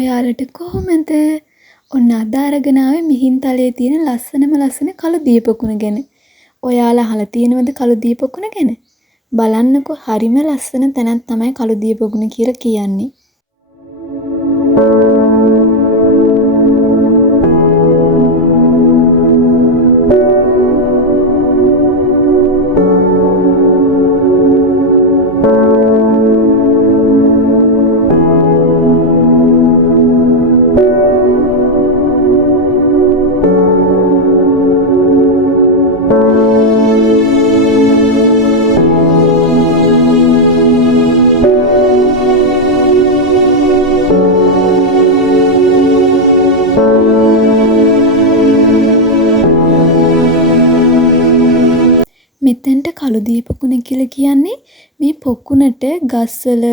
ඔයාලට කොහොමද? ඔන්න අද අරගෙන ආවේ මිහින්තලයේ තියෙන ලස්සන කළු දීපකුණ ගැන. ඔයාලා අහලා තියෙනවද කළු දීපකුණ ගැන? බලන්නකෝ හරිම ලස්සන තැනක් තමයි කළු දීපකුණ කියලා කියන්නේ. මෙතෙන්ට කළු දීපකුණ කියලා කියන්නේ මේ පොකුණට ගස්වල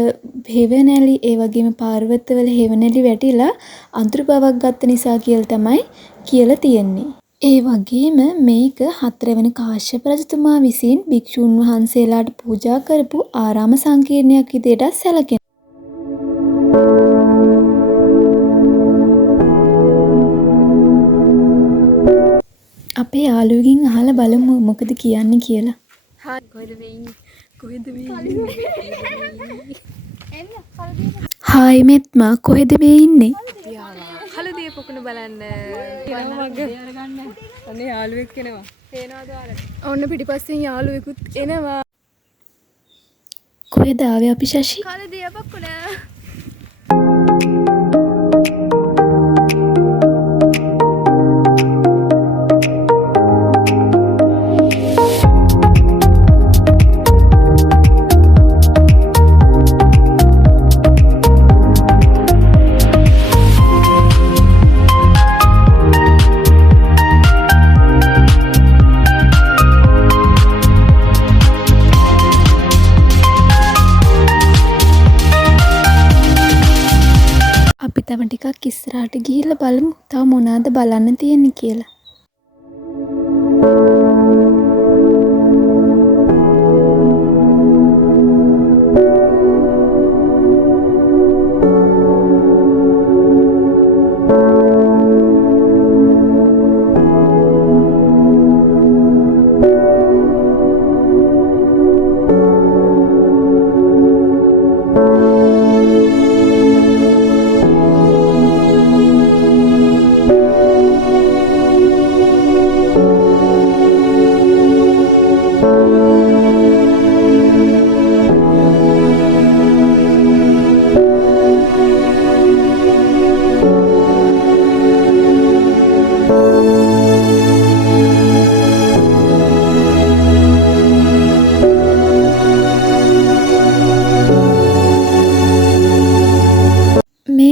හේවණලි ඒ වගේම පර්වතවල හේවණලි වැටිලා අඳුරු බවක් ගත්ත නිසා කියලා තමයි කියලා තියෙන්නේ. ඒ වගේම මේක 4 වෙනි කාශ්‍යප රජතුමා විසින් භික්ෂුන් වහන්සේලාට පූජා කරපු ආරාම සංකීර්ණයක් විදිහට සැලකෙනවා. අපේ යාළුවගෙන් අහලා බලමු මොකද කියන්නේ කියලා. හා කොහෙද මේ ඉන්නේ? කොහෙද මේ ඉන්නේ? හායි මෙත්මා කොහෙද මේ ඉන්නේ? කළු දීපකුණ බලන්න. එනවා මග. අනේ යාළුවෙක් එනවා. පේනවද ඔයාලට? ඔන්න පිටිපස්සෙන් යාළුවෙකුත් එනවා. කොහෙද ආවේ අපි ශෂි? කළු දීපකුණ. තව ටිකක් ඉස්සරහට ගිහිල්ලා බලමු තව මොනවාද බලන්න තියෙන්නේ කියලා.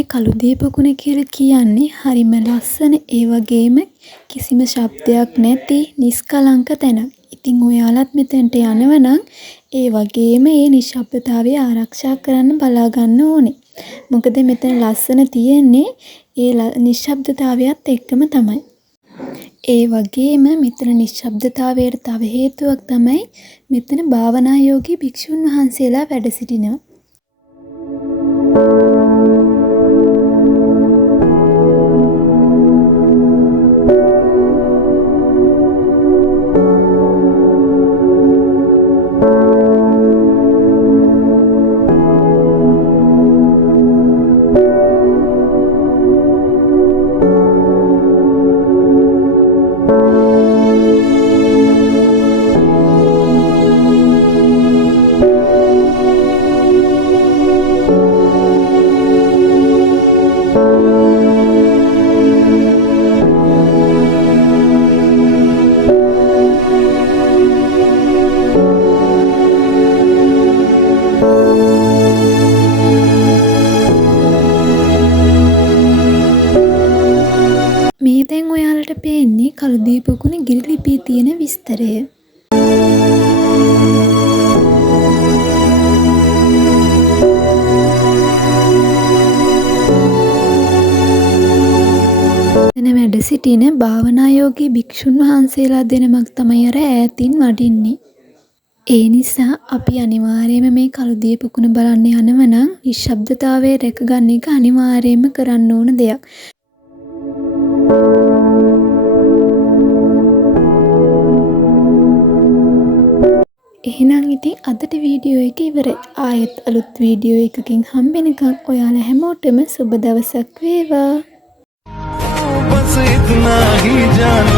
කළු දීපකුණ කියලා කියන්නේ හරිම ලස්සන ඒ වගේම කිසිම ශබ්දයක් නැති නිස්කලංක තැනක්. ඉතින් ඔයාලත් මෙතෙන්ට යනවනම් ඒ වගේම ඒ නිශ්ශබ්දතාවය ආරක්ෂා කරන්න බලා ගන්න ඕනේ. මොකද මෙතන ලස්සන තියෙන්නේ ඒ නිශ්ශබ්දතාවයත් එක්කම තමයි. ඒ වගේම මෙතන නිශ්ශබ්දතාවයට තව හේතුවක් තමයි මෙතන භාවනා යෝගී භික්ෂුන් වහන්සේලා වැඩ සිටිනවා. කළු දීපකුණ ගිරිලිපියේ තියෙන විස්තරය. එතන වැඩ සිටින භාවනා යෝගී භික්ෂුන් වහන්සේලා දෙනමක් තමයි අර ඈතින් වඩින්නේ. ඒ නිසා අපි අනිවාර්යයෙන්ම මේ කළුදිය පොකුණ බලන්න යනවා නම් නිශ්ශබ්දතාවය රැකගන්න එක අනිවාර්යයෙන්ම කරන්න ඕන දෙයක්. එහෙනම් ඉතින් අදට වීඩියෝ එක ඉවරයි. ආයෙත් අලුත් වීඩියෝ එකකින් හම්බෙනකන් ඔයාලා හැමෝටම සුබ දවසක් වේවා. बस इतना ही जान